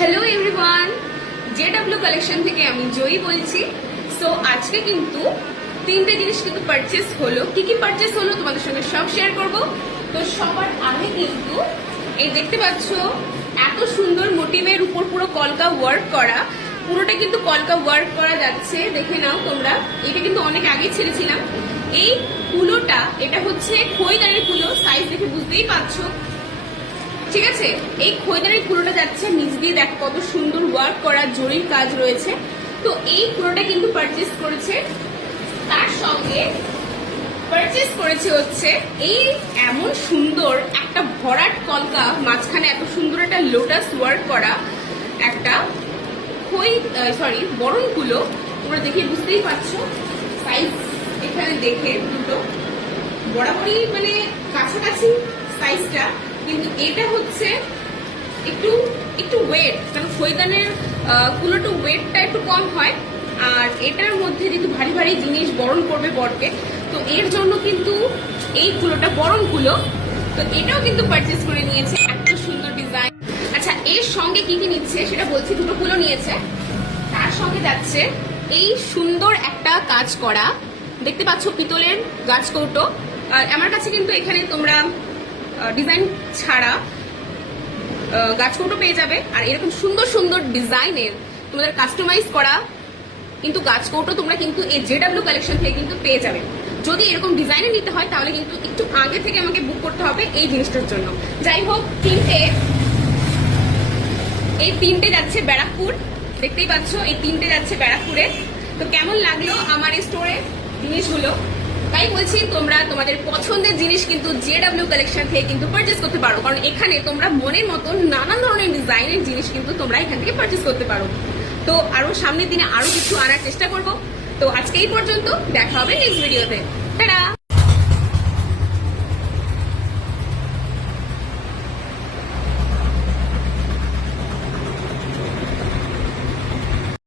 Hello everyone, ZW collection থেকে আমি জয়ী বলছি। সো আজকে কিন্তু তিনটে জিনিস কিন্তু পারচেস হলো। কি কি পারচেস হলো তোমাদের সঙ্গে সব শেয়ার করব। তো সবার আগে কিন্তু এই দেখতে পাচ্ছ এত সুন্দর মোটিভের উপর পুরো কলকা ওয়ার্ক করা, পুরোটা কিন্তু কলকা ওয়ার্ক করা যাচ্ছে, দেখে নাও তোমরা। এটা কিন্তু অনেক আগে ছেড়েছিলাম। এই কুলোটা এটা হচ্ছে খইদারের কুলো, সাইজ দেখে বুঝতেই পারছো, ঠিক আছে। এই খইদারের কুলোটা যাচ্ছে নিচ দিয়ে, দেখ কত সুন্দর ওয়ার্ক করা জরির কাজ রয়েছে। তো এই কুলোটা কিন্তু পারচেস করেছে, তার সঙ্গে পারচেস করেছে হচ্ছে এই এমন সুন্দর একটা ভরাট কলকা, মাঝখানে এত সুন্দর একটা লোটাস ওয়ার্ক করা একটা বরণ কুলো। তোমরা দেখে বুঝতেই পারছো, সাইজ এখানে দেখে দুটো বরাবরই মানে কাছাকাছি সাইজটা, কিন্তু এটা হচ্ছে একটু একটু ওয়েট, কারণ খৈদানের কুলোটা ওয়েটটা একটু কম হয়, আর এটার মধ্যে যেহেতু ভারী ভারী জিনিস বরণ করবে বরকে, তো এর জন্য কিন্তু এই কুলোটা বরণ কুলো। তো এটাও কিন্তু পারচেস করে নিয়েছে, এত সুন্দর ডিজাইন। আচ্ছা, এর সঙ্গে কি কি নিচ্ছে সেটা বলছি। দুটো কুলো নিয়েছে, তার সঙ্গে যাচ্ছে এই সুন্দর একটা কাজ করা, দেখতে পাচ্ছ পিতলের গাছ কৌটো। আর আমার কাছে কিন্তু এখানে তোমরা ডিজাইন ছাড়া গাছ কৌটো পেয়ে যাবে, আর এরকম সুন্দর সুন্দর ডিজাইনের তোমাদের কাস্টমাইজ করা কিন্তু গাছ কৌটো তোমরা কিন্তু এই জেডব্লিউ কালেকশন থেকে কিন্তু পেয়ে যাবে। যদি এরকম ডিজাইনে নিতে হয় তাহলে কিন্তু একটু আগে থেকে আমাকে বুক করতে হবে এই জিনিসটার জন্য। যাই হোক, এই তিনটে যাচ্ছে ব্যারাকপুর, দেখতেই পাচ্ছ এই তিনটে যাচ্ছে ব্যারাকপুরে। তো কেমন লাগলো আমার এই স্টোরে জিনিসগুলো, তাই বলছি তোমরা তোমাদের পছন্দের জিনিস কিন্তু জেডব্লিউ কালেকশন থেকে কিন্তু পারচেস করতে পারো, কারণ এখানে তোমরা মনের মতন নানান ধরনের ডিজাইনের জিনিস কিন্তু তোমরা এখান থেকে পারচেস করতে পারো। তো আরো সামনের দিনে আরো কিছু আনার চেষ্টা করব। তো আজকে এই পর্যন্ত, দেখা হবে নেক্সট ভিডিওতে। টাটা।